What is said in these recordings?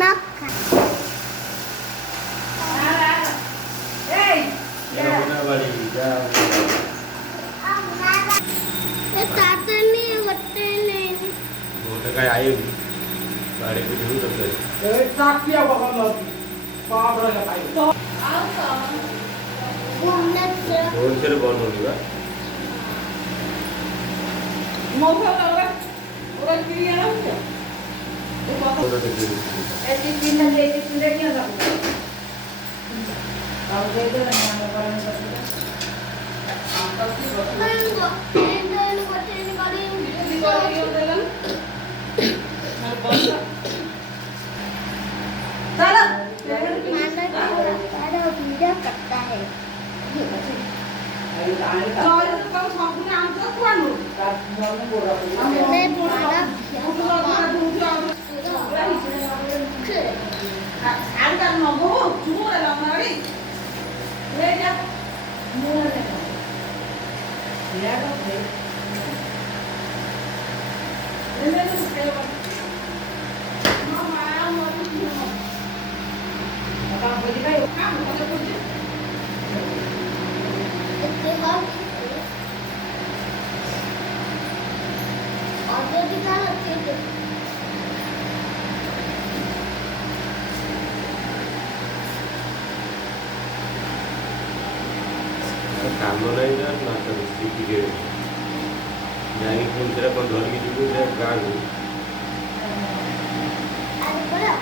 না तातनी होते नहीं बोलते काय आई गाड़ी पे जरूर करते ए टाकिया बाबा लगी बाप रे भाई तो घूमने से रोड से बंद होगी बा मौका लगा और क्रिया ना हो ऐसी चीज में लेके चले क्या सब अब दे दो ना हम पर mango dan hotel kalian चलो माना सारा वीडियो करता है चलो तो कम संपूर्ण आमचा कोण हमने मारा आंटा नगो चुरा लामारी ले जा मुरे या तो ले ले मामा मामा apa bagi kayu kamu ada kunci इसके बाद आगे दिखा रखे थे काम नहीं यार ना तो स्थिति के जाने की तरह पर घर की जरूरत है गांव अरे बड़ा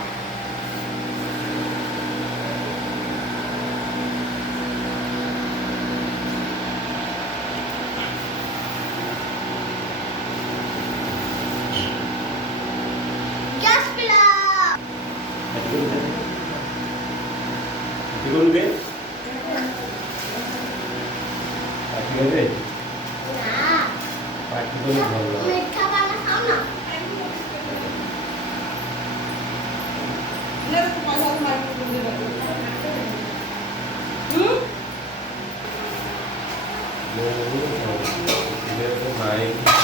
गैस पिला दिखोगे दिखोगे ना पार्टी को नहीं बोल रहा मीठा वाला खाओ ना ले तो पैसा मार के दे मैं तो भाई